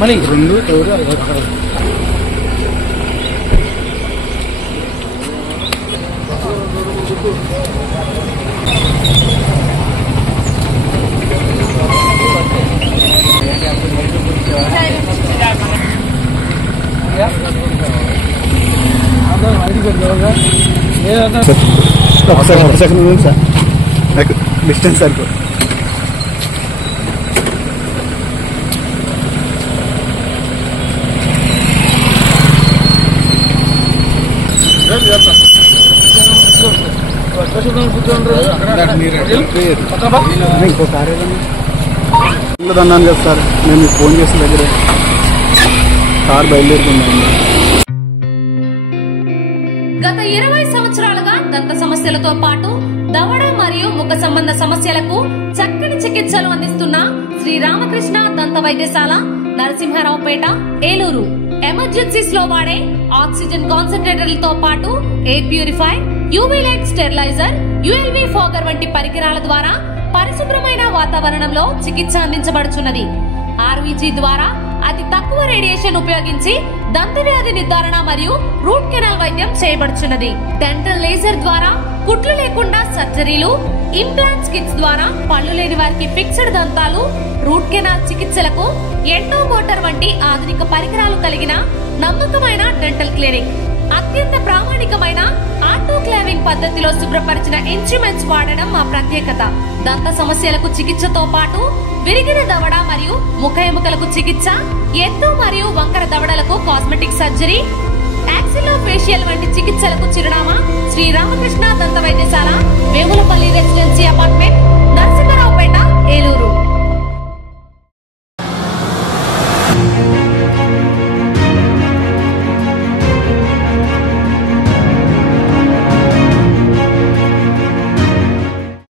మళ్ళీ 2 ఎవరు ఒక సెకండ్ సార్ నాకు డిస్టెన్స్ సరిపో ఇంకో కారు అన్నాను కదా సార్ నేను మీకు ఫోన్ చేసిన దగ్గరే కారు బయలుదేరుతున్నాను. గత 20 సంవత్సరాలుగా దంత సమస్యలతో పాటు దవడ మరియు ముఖ సంబంధ సమస్యలకు చక్కని చికిత్సలు అందిస్తున్న శ్రీ రామకృష్ణ దంత వైద్యశాల, నరసింహారావుపేట, ఏలూరు. ఎమర్జెన్సీస్ లో వాడే ఆక్సిజన్ కాన్సంట్రేటర్లతో పాటు air purify, UV light steriliser, ULV fogger వంటి పరికరాల ద్వారా పరిశుభ్రమైన వాతావరణంలో చికిత్స అందించబడుచున్నది. ఆర్వీజీ ద్వారా అతి తక్కువ రేడియేషన్ ఉపయోగించి దంత వ్యాధి నిర్ధారణ మరియు రూట్ కెనాల్ వైద్యం చేయబడుచున్నది. డెంటల్ లేజర్ ద్వారా కుట్లు లేకుండా సర్జరీలు, ఇంప్లాంట్స్ కిట్స్ ద్వారా పళ్ళు లేని వారికి ఫిక్స్డ్ దంతాలు, రూట్ కెనాల్ చికిత్సలకు ఎండో మోటార్ వంటి ఆధునిక పరికరాలు కలిగిన నమ్మకమైన డెంటల్ క్లినిక్. అత్యంత ప్రామాణికమైన ఆటోక్లావింగ్ పద్ధతిలో శుభ్రపరిచిన ఇన్స్ట్రుమెంట్స్ వాడడం మా ప్రత్యేకత. దంత సమస్యలకు చికిత్సతో పాటు విరిగిన దవడ మరియు ముఖ ఎముకలకు చికిత్స, ఎత్తు మరియు వంకర దవడలకు కాస్మెటిక్ సర్జరీ, యాక్సిలోఫేషియల్ వంటి చికిత్సలకు చిరునామా శ్రీ రామకృష్ణ దంత వైద్యశాల, వేములపల్లి రెసిడెన్సీ అపార్ట్మెంట్, నరసింహారావుపేట, ఏలూరు.